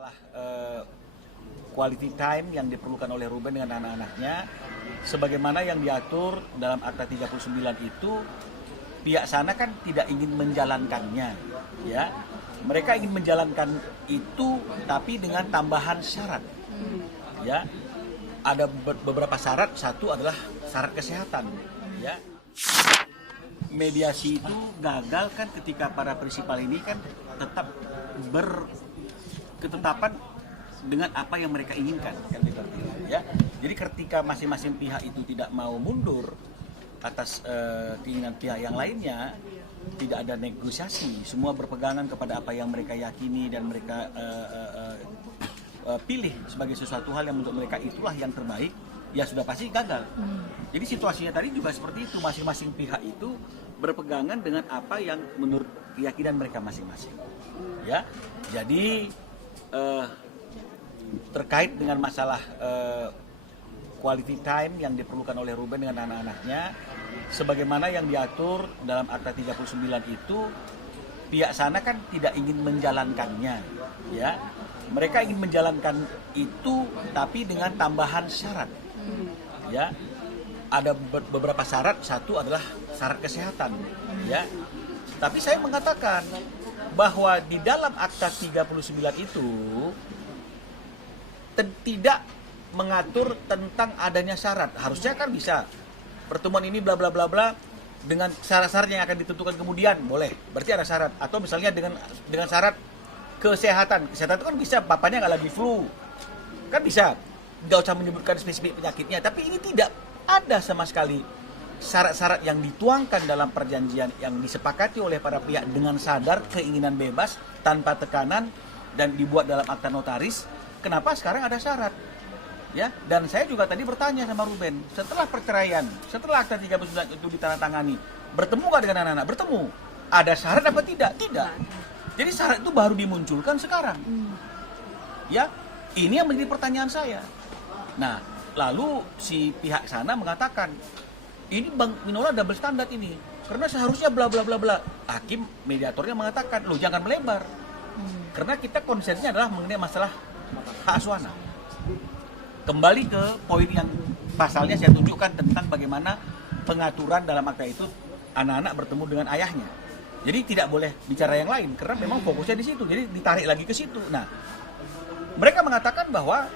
Masalah quality time yang diperlukan oleh Ruben dengan anak-anaknya, sebagaimana yang diatur dalam Akta 39 itu, pihak sana kan tidak ingin menjalankannya, ya. Mereka ingin menjalankan itu, tapi dengan tambahan syarat, ya. Ada beberapa syarat, satu adalah syarat kesehatan, ya. Mediasi itu gagal kan ketika para prinsipal ini kan tetap berketetapan dengan apa yang mereka inginkan, kan gitu, ya. Jadi ketika masing-masing pihak itu tidak mau mundur atas keinginan pihak yang lainnya, tidak ada negosiasi, semua berpegangan kepada apa yang mereka yakini dan mereka pilih sebagai sesuatu hal yang menurut mereka itulah yang terbaik, ya sudah pasti gagal. Jadi situasinya tadi juga seperti itu, masing-masing pihak itu berpegangan dengan apa yang menurut keyakinan mereka masing-masing, ya. Jadi terkait dengan masalah quality time yang diperlukan oleh Ruben dengan anak-anaknya, sebagaimana yang diatur dalam Akta 39 itu, pihak sana kan tidak ingin menjalankannya, ya. Mereka ingin menjalankan itu, tapi dengan tambahan syarat, ya. Ada beberapa syarat, satu adalah syarat kesehatan, ya. Tapi saya mengatakan bahwa di dalam Akta 39 itu tidak mengatur tentang adanya syarat. Harusnya kan bisa pertemuan ini bla bla bla bla dengan syarat-syarat yang akan ditentukan kemudian, boleh. Berarti ada syarat. Atau misalnya dengan syarat kesehatan. Kesehatan itu kan bisa bapaknya nggak lagi flu. Kan bisa. Nggak usah menyebutkan spesifik penyakitnya. Tapi ini tidak ada sama sekali syarat-syarat yang dituangkan dalam perjanjian yang disepakati oleh para pihak dengan sadar keinginan bebas tanpa tekanan dan dibuat dalam akta notaris. Kenapa sekarang ada syarat? Ya, dan saya juga tadi bertanya sama Ruben, setelah perceraian, setelah Akta 39 itu ditandatangani, bertemu nggak dengan anak-anak? Bertemu. Ada syarat apa tidak? Tidak. Jadi syarat itu baru dimunculkan sekarang. Ya, ini yang menjadi pertanyaan saya. Nah, lalu si pihak sana mengatakan, ini Bang Minola double standar ini, karena seharusnya bla bla bla bla. Hakim mediatornya mengatakan, lo jangan melebar, karena kita konsennya adalah mengenai masalah hak asuh anak. Kembali ke poin yang pasalnya saya tunjukkan tentang bagaimana pengaturan dalam akta itu anak-anak bertemu dengan ayahnya. Jadi tidak boleh bicara yang lain karena memang fokusnya di situ. Jadi ditarik lagi ke situ. Nah, mereka mengatakan bahwa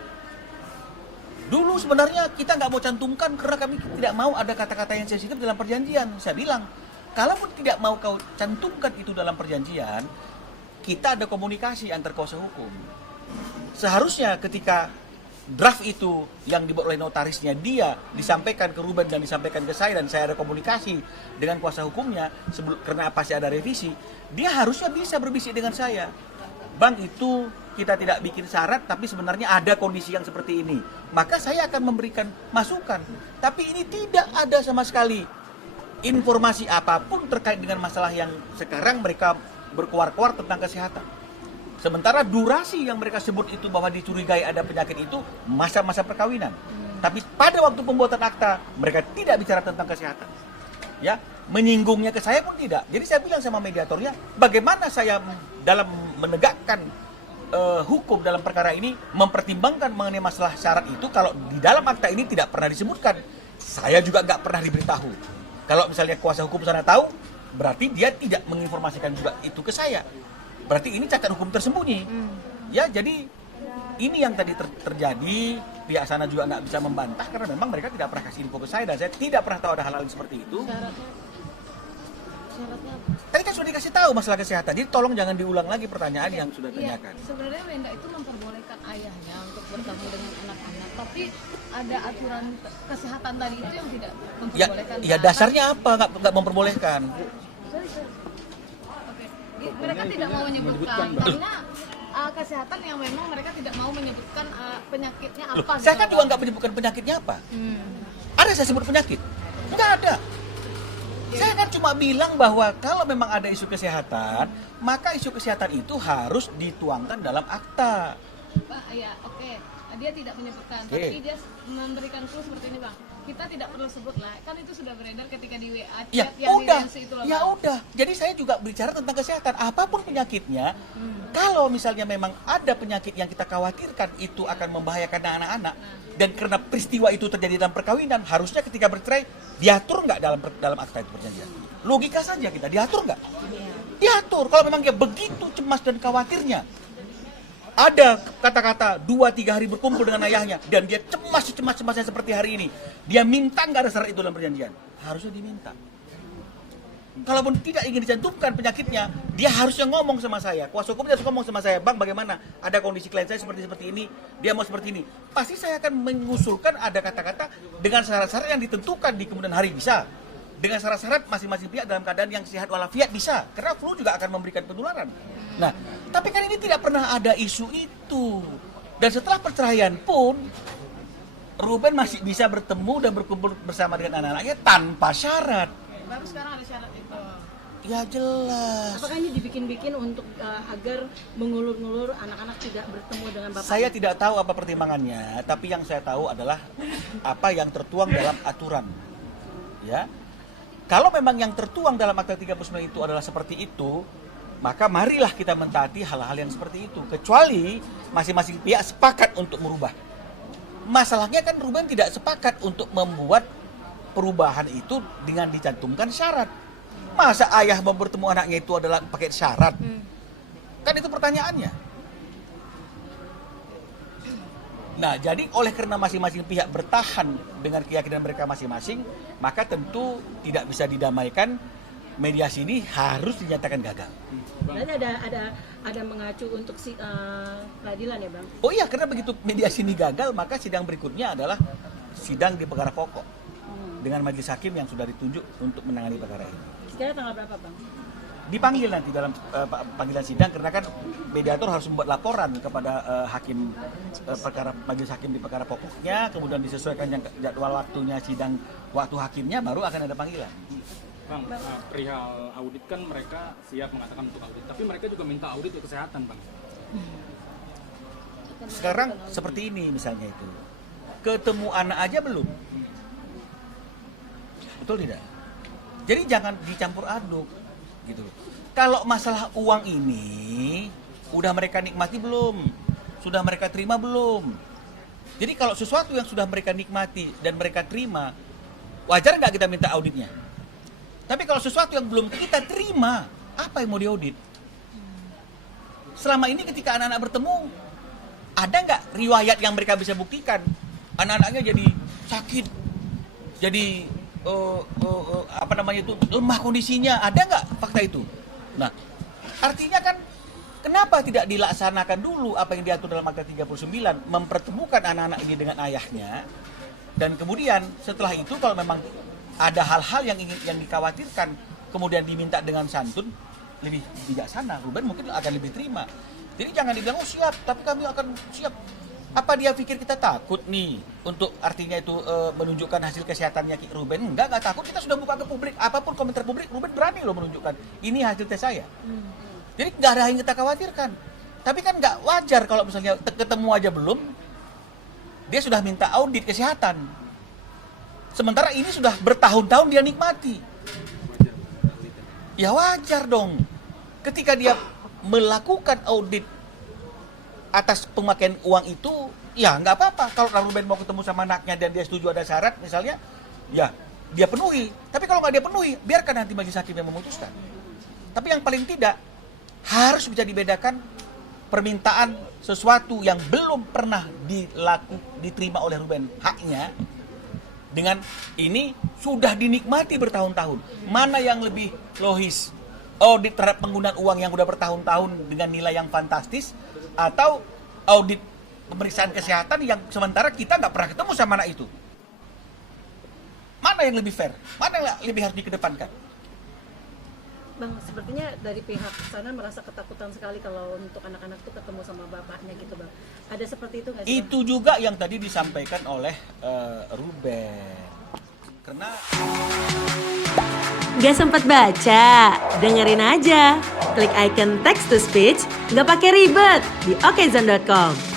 dulu sebenarnya kita nggak mau cantumkan karena kami tidak mau ada kata-kata yang sensitif dalam perjanjian. Saya bilang, kalaupun tidak mau kau cantumkan itu dalam perjanjian, kita ada komunikasi antar kuasa hukum. Seharusnya ketika draft itu yang dibuat oleh notarisnya dia disampaikan ke Ruben dan disampaikan ke saya dan saya ada komunikasi dengan kuasa hukumnya karena pasti ada revisi, dia harusnya bisa berbisik dengan saya, Bang, itu kita tidak bikin syarat tapi sebenarnya ada kondisi yang seperti ini, maka saya akan memberikan masukan. Tapi ini tidak ada sama sekali informasi apapun terkait dengan masalah yang sekarang mereka berkuar-kuar tentang kesehatan. Sementara durasi yang mereka sebut itu bahwa dicurigai ada penyakit itu masa-masa perkawinan. Tapi pada waktu pembuatan akta mereka tidak bicara tentang kesehatan. Ya, menyinggungnya ke saya pun tidak. Jadi saya bilang sama mediatornya, bagaimana saya dalam menegakkan hukum dalam perkara ini mempertimbangkan mengenai masalah syarat itu kalau di dalam akta ini tidak pernah disebutkan. Saya juga nggak pernah diberitahu. Kalau misalnya kuasa hukum sana tahu, berarti dia tidak menginformasikan juga itu ke saya. Berarti ini cacat hukum tersembunyi. Ya, jadi ini yang tadi terjadi. Pihak sana juga nggak bisa membantah karena memang mereka tidak pernah kasih info ke saya dan saya tidak pernah tahu ada hal-hal seperti itu. Syaratnya Tadi kan sudah dikasih tahu masalah kesehatan. Jadi tolong jangan diulang lagi pertanyaan yang sudah ditanyakan. Sebenarnya Wenda itu memperbolehkan ayahnya untuk bertemu dengan anak-anak, tapi ada aturan kesehatan tadi itu yang tidak memperbolehkan. Ya dasarnya apa nggak memperbolehkan? Mereka tidak mau menyebutkan karena kesehatan yang memang mereka tidak mau menyebutkan penyakitnya apa. Saya kan juga nggak menyebutkan penyakitnya apa. Ada saya sebut penyakit? Nggak ada. Saya kan cuma bilang bahwa kalau memang ada isu kesehatan, maka isu kesehatan itu harus dituangkan dalam akta. Ya, oke. Dia tidak menyebutkan, tapi dia memberikan clue seperti ini, Bang. kita tidak perlu sebut lah, kan itu sudah beredar ketika di WA Ya chat yang udah, di itu loh, ya Bang. udah. Jadi saya juga bicara tentang kesehatan. Apapun penyakitnya, kalau misalnya memang ada penyakit yang kita khawatirkan itu akan membahayakan anak-anak, dan karena peristiwa itu terjadi dalam perkawinan, harusnya ketika bercerai diatur nggak dalam akta itu perjanjian? Logika saja kita diatur nggak? Diatur. Kalau memang dia begitu cemas dan khawatirnya, ada kata-kata 2-3 hari berkumpul dengan ayahnya dan dia cemasnya seperti hari ini, dia minta nggak ada syarat itu dalam perjanjian, harusnya diminta. Kalaupun tidak ingin dicantumkan penyakitnya, dia harusnya ngomong sama saya, kuasa hukumnya harus ngomong sama saya, Bang bagaimana, ada kondisi klien saya seperti ini, dia mau seperti ini, pasti saya akan mengusulkan ada kata-kata dengan syarat-syarat yang ditentukan di kemudian hari, bisa dengan syarat-syarat masing-masing pihak dalam keadaan yang sehat walafiat, bisa, karena flu juga akan memberikan penularan. Nah, tapi kan ini tidak pernah ada isu itu. Dan setelah perceraian pun, Ruben masih bisa bertemu dan berkumpul bersama dengan anak-anaknya tanpa syarat. Baru sekarang ada syarat itu. Ya jelas. Apakah ini dibikin-bikin untuk agar mengulur-ngulur anak-anak tidak bertemu dengan bapak? Saya tidak tahu apa pertimbangannya, tapi yang saya tahu adalah apa yang tertuang dalam aturan. Ya. Kalau memang yang tertuang dalam Akta 39 itu adalah seperti itu, maka marilah kita mentaati hal-hal yang seperti itu. Kecuali masing-masing pihak sepakat untuk merubah. Masalahnya kan Ruben tidak sepakat untuk membuat perubahan itu dengan dicantumkan syarat. Masa ayah mau bertemu anaknya itu adalah pakai syarat? Kan itu pertanyaannya. Nah, jadi oleh karena masing-masing pihak bertahan dengan keyakinan mereka masing-masing, maka tentu tidak bisa didamaikan. Mediasi ini harus dinyatakan gagal. Berarti ada mengacu untuk peradilan ya, Bang? Oh iya, karena begitu mediasi ini gagal, maka sidang berikutnya adalah sidang di perkara pokok dengan majelis hakim yang sudah ditunjuk untuk menangani perkara ini. Sekarang tanggal berapa, Bang? Dipanggil nanti dalam panggilan sidang, karena kan mediator harus membuat laporan kepada hakim perkara majelis hakim di perkara pokoknya, kemudian disesuaikan jadwal waktunya sidang waktu hakimnya, baru akan ada panggilan. Bang, perihal audit kan mereka siap mengatakan untuk audit, tapi mereka juga minta audit untuk kesehatan, Bang. Sekarang seperti ini misalnya itu, ketemu anak aja belum, betul tidak? Jadi jangan dicampur aduk, gitu. Kalau masalah uang ini, udah mereka nikmati belum? Sudah mereka terima belum? Jadi kalau sesuatu yang sudah mereka nikmati dan mereka terima, wajar nggak kita minta auditnya? Tapi kalau sesuatu yang belum kita terima, apa yang mau diaudit? Selama ini ketika anak-anak bertemu, ada nggak riwayat yang mereka bisa buktikan? Anak-anaknya jadi sakit, jadi lemah kondisinya, ada nggak fakta itu? Nah, artinya kan kenapa tidak dilaksanakan dulu apa yang diatur dalam Akta 39, mempertemukan anak-anak ini dengan ayahnya, dan kemudian setelah itu kalau memang ada hal-hal yang dikhawatirkan, kemudian diminta dengan santun, lebih bijaksana, Ruben mungkin akan lebih terima. Jadi jangan dibilang, oh siap, tapi kami akan siap. Apa dia pikir kita takut nih untuk artinya itu menunjukkan hasil kesehatannya Ruben? Enggak takut, kita sudah buka ke publik. Apapun komentar publik, Ruben berani loh menunjukkan ini hasil tes saya. Jadi nggak ada yang kita khawatirkan. Tapi kan nggak wajar kalau misalnya ketemu aja belum, dia sudah minta audit kesehatan. Sementara ini sudah bertahun-tahun dia nikmati. Ya wajar dong. Ketika dia melakukan audit atas pemakaian uang itu, ya nggak apa-apa. Kalau Ruben mau ketemu sama anaknya dan dia setuju ada syarat misalnya, ya dia penuhi. Tapi kalau nggak dia penuhi, biarkan nanti majelis hakim yang memutuskan. Tapi yang paling tidak, harus bisa dibedakan permintaan sesuatu yang belum pernah diterima oleh Ruben, haknya, dengan ini sudah dinikmati bertahun-tahun. Mana yang lebih logis? Audit terhadap penggunaan uang yang sudah bertahun-tahun dengan nilai yang fantastis, atau audit pemeriksaan kesehatan yang sementara kita nggak pernah ketemu sama anak itu? Mana yang lebih fair? Mana yang lebih harus dikedepankan? Bang, sepertinya dari pihak sana merasa ketakutan sekali kalau untuk anak-anak tuh ketemu sama bapaknya gitu, Bang. Ada seperti itu nggak sih, Bang? Itu juga yang tadi disampaikan oleh Ruben. Karena Gak sempat baca? Dengerin aja. Klik icon text to speech, gak pakai ribet di okezone.com.